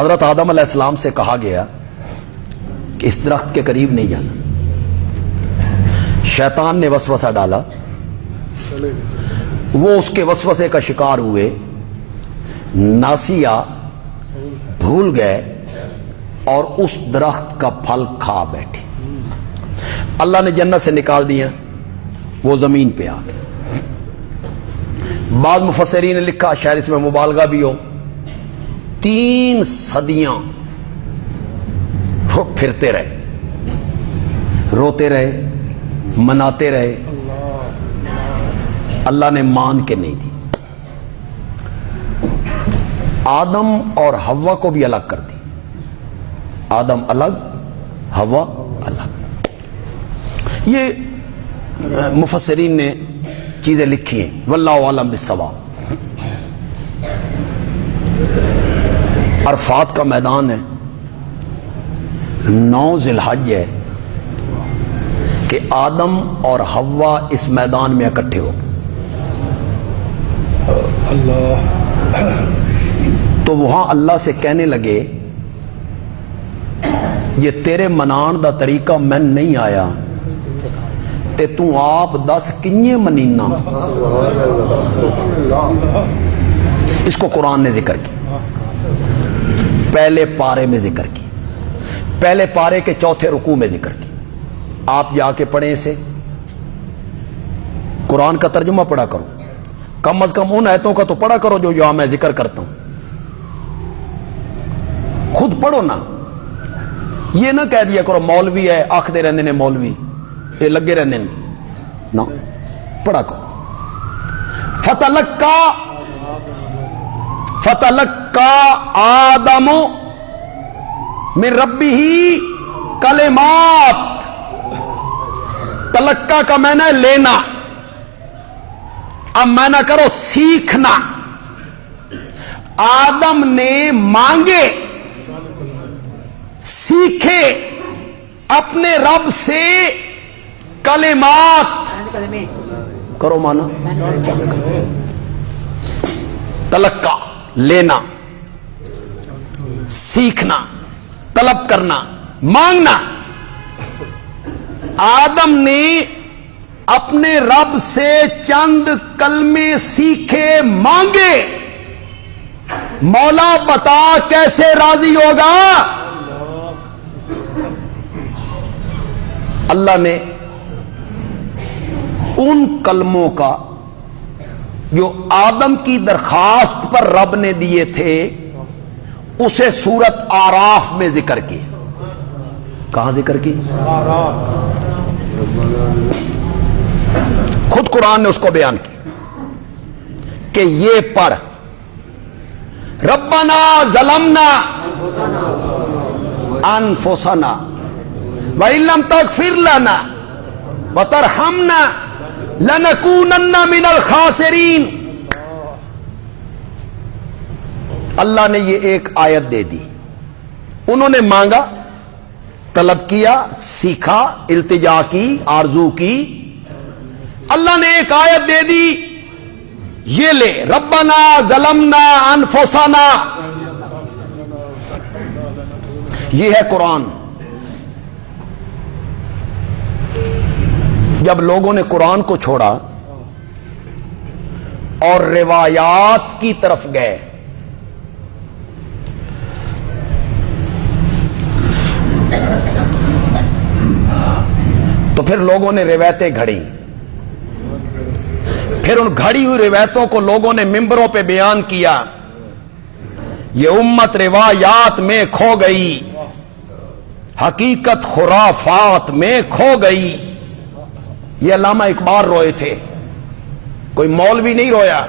حضرت آدم علیہ السلام سے کہا گیا کہ اس درخت کے قریب نہیں جانا. شیطان نے وسوسہ ڈالا, وہ اس کے وسوسے کا شکار ہوئے, ناسیا بھول گئے اور اس درخت کا پھل کھا بیٹھے. اللہ نے جنت سے نکال دیا, وہ زمین پہ آ گئے. بعض مفسرین نے لکھا, شاید اس میں مبالغہ بھی ہو, 3 صدیاں وہ پھرتے رہے, روتے رہے, مناتے رہے, اللہ نے مان کے نہیں دی. آدم اور حوا کو بھی الگ کر دی, آدم الگ, حوا الگ. یہ مفسرین نے چیزیں لکھی ہیں, واللہ عالم بالصواب. عرفات کا میدان ہے, 9 ذی الحج ہے کہ آدم اور حوا اس میدان میں اکٹھے ہو گئے. اللہ. تو وہاں اللہ سے کہنے لگے یہ تیرے منان دا طریقہ میں نہیں آیا تے تو آپ 10 کنیے منینا. اس کو قرآن نے ذکر کی, پہلے پارے میں ذکر کی, پہلے پارے کے 4تھے رکوع میں ذکر کی. آپ جا کے پڑھیں اسے, قرآن کا ترجمہ پڑھا کرو, کم از کم ان آیتوں کا تو پڑھا کرو جو یہاں میں ذکر کرتا ہوں. خود پڑھو نا, یہ نہ کہہ دیا کرو مولوی ہے آخدے رہندے نے مولوی یہ لگے رہندے نے, نہ پڑھا کرو. فتلقى آدم من ربہ کلمات. تلقا کا معنی ہے لینا, اب معنی کرو سیکھنا. آدم نے مانگے, سیکھے اپنے رب سے کلمات. کرو مانا, تلقا لینا, سیکھنا, طلب کرنا, مانگنا. آدم نے اپنے رب سے چند کلمے سیکھے, مانگے. مولا بتا کیسے راضی ہوگا؟ اللہ نے ان کلموں کا جو آدم کی درخواست پر رب نے دیے تھے اسے سورت آراف میں ذکر کی. کہاں ذکر کی؟ خود قرآن نے اس کو بیان کی کہ یہ پڑھ, ربنا ظلمنا انفسنا وَإِن لَّمْ تَغْفِرْ لَنَا وَتَرْحَمْنَا لَنَكُونَنَّ مِنَ الْخَاسِرِينَ. اللہ نے یہ ایک آیت دے دی, انہوں نے مانگا, طلب کیا, سیکھا, التجا کی, آرزو کی. اللہ نے ایک آیت دے دی, یہ لے, ربنا ظلمنا انفسنا. یہ ہے قرآن. جب لوگوں نے قرآن کو چھوڑا اور روایات کی طرف گئے تو پھر لوگوں نے روایتیں گھڑی. پھر ان گھڑی ہوئی روایتوں کو لوگوں نے ممبروں پہ بیان کیا. یہ امت روایات میں کھو گئی, حقیقت خرافات میں کھو گئی. یہ علامہ اقبال روئے تھے, کوئی مولوی نہیں رویا,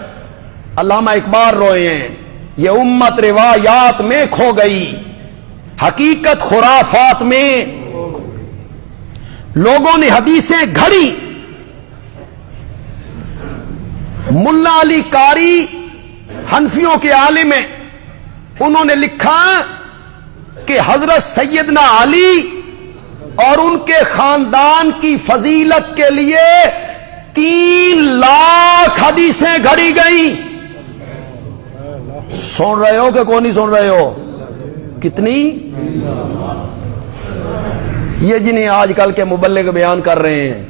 علامہ اقبال روئے ہیں. یہ امت روایات میں کھو گئی, حقیقت خرافات میں. لوگوں نے حدیثیں گھڑی. ملا علی قاری حنفیوں کے عالم ہیں, انہوں نے لکھا کہ حضرت سیدنا علی اور ان کے خاندان کی فضیلت کے لیے 3 لاکھ حدیثیں گھڑی گئیں. سن رہے ہو کہ کون نہیں سن رہے ہو؟ کتنی؟ یہ جنہیں آج کل کے مبلغ بیان کر رہے ہیں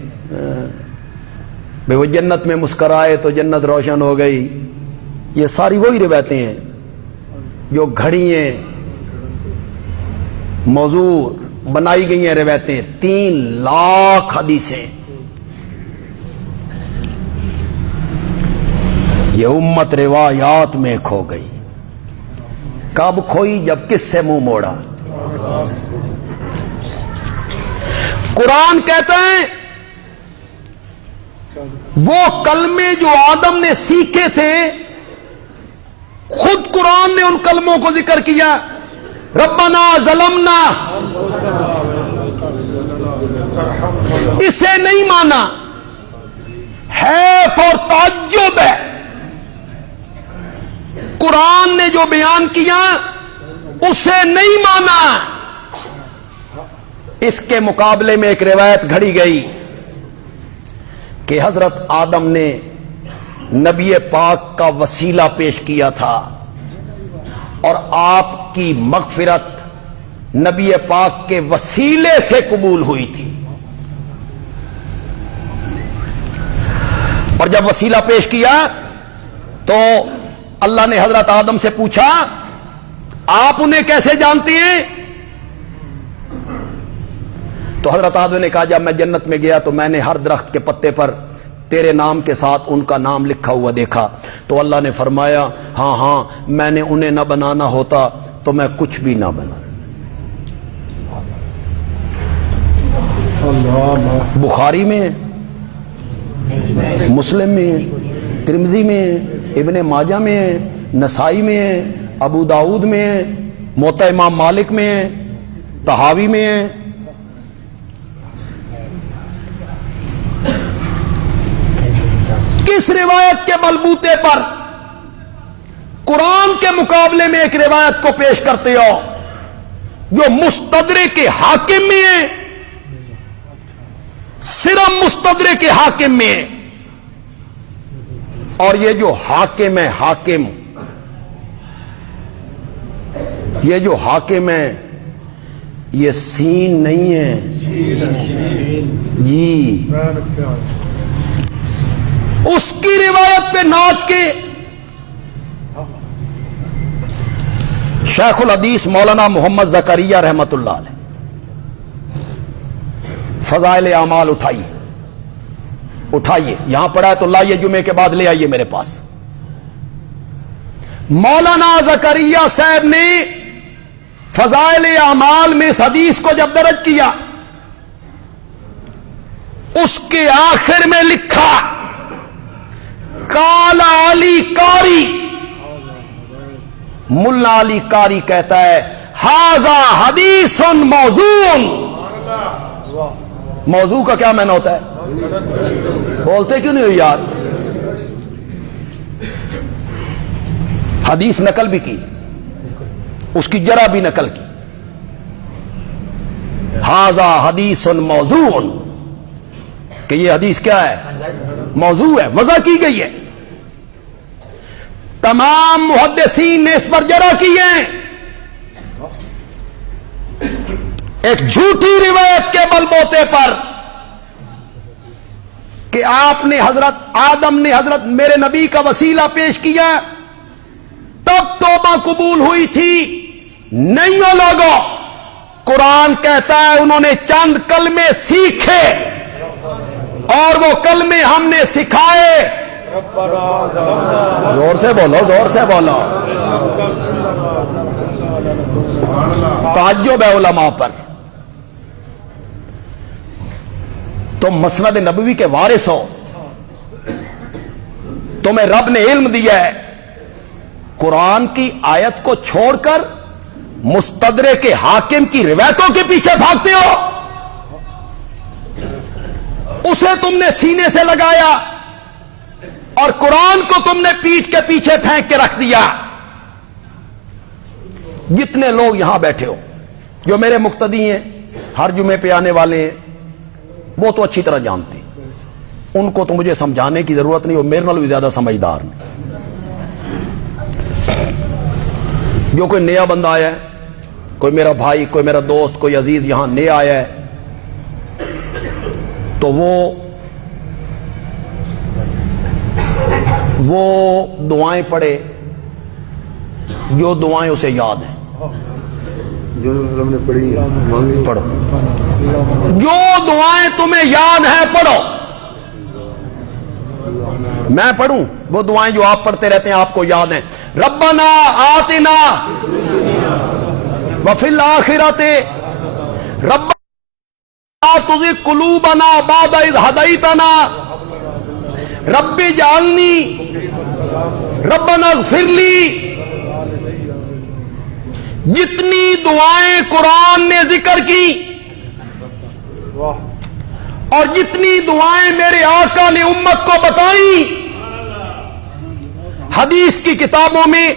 بھئی وہ جنت میں مسکرائے تو جنت روشن ہو گئی، یہ ساری وہی روایتیں ہیں جو گھڑییں موضوع بنائی گئی ہیں روایتیں، 3 لاکھ حدیثیں۔ یہ امت روایات میں کھو گئی۔ کب کھوئی؟ جب کس سے منہ موڑا؟ قرآن کہتا ہے وہ کلمے جو آدم نے سیکھے تھے، خود قرآن نے ان کلموں کو ذکر کیا، ربنا ظلمنا، اسے نہیں مانا، حیف اور تعجب ہے۔ قرآن نے جو بیان کیا اسے نہیں مانا۔ اس کے مقابلے میں ایک روایت گھڑی گئی کہ حضرت آدم نے نبی پاک کا وسیلہ پیش کیا تھا اور آپ کی مغفرت نبی پاک کے وسیلے سے قبول ہوئی تھی۔ اور جب وسیلہ پیش کیا تو اللہ نے حضرت آدم سے پوچھا آپ انہیں کیسے جانتے ہیں؟ تو حضرت آدم نے کہا جب میں جنت میں گیا تو میں نے ہر درخت کے پتے پر تیرے نام کے ساتھ ان کا نام لکھا ہوا دیکھا، تو اللہ نے فرمایا ہاں میں نے انہیں نہ بنانا ہوتا تو میں کچھ بھی نہ بنا۔ بخاری میں ہے، مسلم میں ہے، ترمذی میں ہے، ابن ماجہ میں ہے، نسائی میں ہے، ابو داؤد میں ہے، موطا امام مالک میں ہے، طحاوی میں ہے۔ کس روایت کے بلبوتے پر قرآن کے مقابلے میں ایک روایت کو پیش کرتے ہو جو مستدرک کے حاکم میں ہے، صرف مستدرک کے حاکم میں ہے؟ اور یہ جو حاکم ہے، یہ جو حاکم ہے یہ سین نہیں ہے جی، اس کی روایت پہ ناچ کے شیخ الحدیث مولانا محمد زکریا رحمت اللہ علیہ فضائل اعمال اٹھائیے، یہاں پڑھا ہے تو لائیے، جمعے کے بعد لے آئیے میرے پاس۔ مولانا زکریا صاحب نے فضائل اعمال میں اس حدیث کو جب درج کیا، اس کے آخر میں لکھا قال علی قاری، ملا علی قاری کہتا ہے ھذا حدیث موضوع۔ موضوع کا کیا معنی ہوتا ہے؟ بولتے کیوں نہیں ہو یار؟ حدیث نقل بھی کی، اس کی جرح بھی نقل کی، ھذا حدیث موضوع، کہ یہ حدیث کیا ہے؟ موضوع ہے، وضع کی گئی ہے۔ تمام محدثین نے اس پر جرح کی ہے۔ ایک جھوٹی روایت کے بلبوتے پر کہ آپ نے حضرت آدم نے حضرت میرے نبی کا وسیلہ پیش کیا تب توبہ قبول ہوئی تھی، نہیں ہو لوگوں، قرآن کہتا ہے انہوں نے چند کلمے سیکھے اور وہ کلمے ہم نے سکھائے۔ زور سے بولو، زور سے بولو، تعجب ہے علماء پر۔ تم مسند نبوی کے وارث ہو، تمہیں رب نے علم دیا ہے، قرآن کی آیت کو چھوڑ کر مستدرک کے حاکم کی روایتوں کے پیچھے بھاگتے ہو۔ اسے تم نے سینے سے لگایا اور قرآن کو تم نے پیٹھ کے پیچھے پھینک کے رکھ دیا۔ جتنے لوگ یہاں بیٹھے ہو جو میرے مقتدی ہیں، ہر جمعے پہ آنے والے ہیں، وہ تو اچھی طرح جانتے ہیں، ان کو تو مجھے سمجھانے کی ضرورت نہیں، وہ میرے نال بھی زیادہ سمجھدار نہیں۔ جو کوئی نیا بندہ آیا ہے کوئی میرا بھائی، کوئی میرا دوست، کوئی عزیز یہاں نئے آیا ہے تو وہ دعائیں پڑھے جو دعائیں اسے یاد ہیں، جو ہم نے پڑھی پڑھو جو دعائیں تمہیں یاد ہیں پڑھو. میں پڑھوں وہ دعائیں جو آپ پڑھتے رہتے ہیں آپ کو یاد ہیں. ربنا آتنا وفی الآخرۃ ربنا لا تزغ قلوبنا بعد اذ ہدیتنا رب اجعلنی ربنا اغفر لی. جتنی دعائیں قرآن نے ذکر کی اور جتنی دعائیں میرے آقا نے امت کو بتائیں، حدیث کی کتابوں میں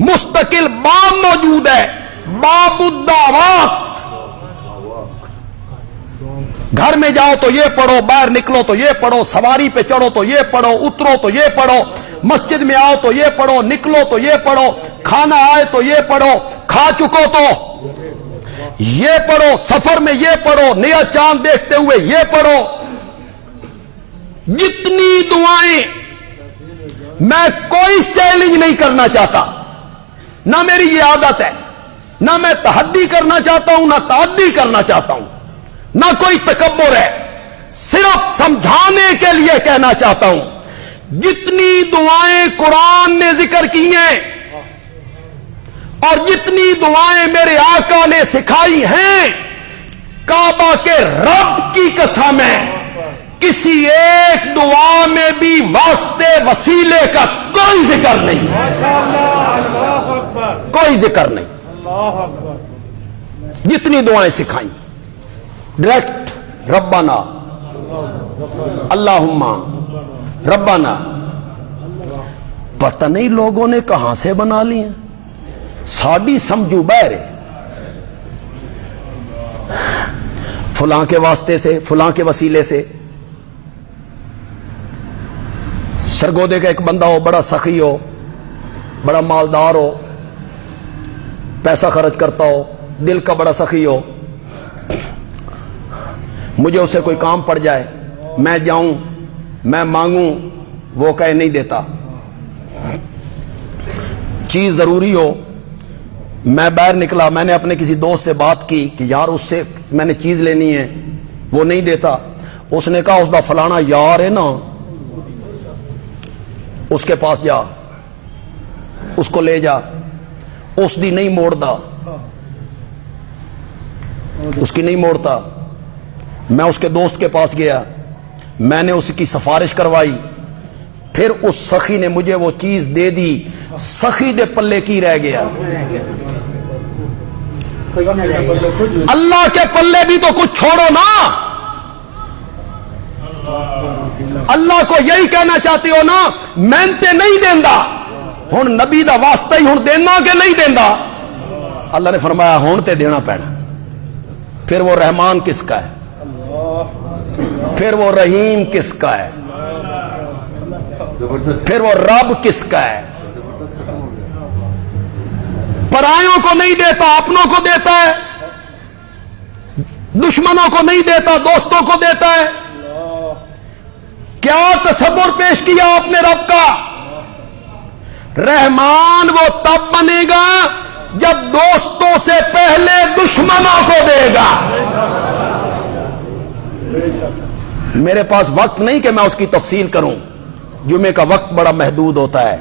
مستقل باب موجود ہے، باب الدعوات. گھر میں جاؤ تو یہ پڑھو، باہر نکلو تو یہ پڑھو، سواری پہ چڑھو تو یہ پڑھو، اترو تو یہ پڑھو، مسجد میں آؤ تو یہ پڑھو، نکلو تو یہ پڑھو، کھانا آئے تو یہ پڑھو، کھا چکو تو یہ پڑھو، سفر میں یہ پڑھو، نیا چاند دیکھتے ہوئے یہ پڑھو. جتنی دعائیں، میں کوئی چیلنج نہیں کرنا چاہتا، نہ میری یہ عادت ہے، نہ میں تحدی کرنا چاہتا ہوں، نہ تعدی کرنا چاہتا ہوں، نہ کوئی تکبر ہے، صرف سمجھانے کے لیے کہنا چاہتا ہوں. جتنی دعائیں قرآن نے ذکر کی ہیں اور جتنی دعائیں میرے آقا نے سکھائی ہیں، کعبہ کے رب کی قسم ہے کسی ایک دعا میں بھی واسطے وسیلے کا کوئی ذکر نہیں، کوئی ذکر نہیں. جتنی دعائیں سکھائیں ڈائریکٹ ربنا اللہم ربنا. پتہ نہیں لوگوں نے کہاں سے بنا لی ہیں، ساڑی سمجھو بہرے فلاں کے واسطے سے، فلاں کے وسیلے سے. سرگودے کا ایک بندہ ہو، بڑا سخی ہو، بڑا مالدار ہو، پیسہ خرچ کرتا ہو، دل کا بڑا سخی ہو، مجھے اسے کوئی کام پڑ جائے، میں جاؤں، میں مانگوں، وہ کہے نہیں دیتا. چیز ضروری ہو، میں باہر نکلا، میں نے اپنے کسی دوست سے بات کی کہ یار اس سے میں نے چیز لینی ہے، وہ نہیں دیتا. اس نے کہا اس دا فلانا یار ہے نا، اس کے پاس جا، اس کو لے جا، اس دی نہیں موڑتا، اس کی نہیں موڑتا. میں اس کے دوست کے پاس گیا، میں نے اس کی سفارش کروائی، پھر اس سخی نے مجھے وہ چیز دے دی. سخی دے پلے کی رہ گیا، اللہ کے پلے بھی تو کچھ چھوڑو نا. اللہ کو یہی کہنا چاہتے ہو نا، محنتے نہیں دینا، ہن نبی دا واسطہ ہی ہن دینا کہ نہیں دینا. اللہ نے فرمایا ہن تے دینا پینا. پھر وہ رحمان کس کا ہے، پھر وہ رحیم کس کا ہے، پھر وہ رب کس کا ہے. پرایوں کو نہیں دیتا، اپنوں کو دیتا ہے، دشمنوں کو نہیں دیتا، دوستوں کو دیتا ہے. کیا تصور پیش کیا آپ نے رب کا؟ رحمان وہ تب بنے گا جب دوستوں سے پہلے دشمنوں کو دے گا. میرے پاس وقت نہیں کہ میں اس کی تفصیل کروں، جمعے کا وقت بڑا محدود ہوتا ہے.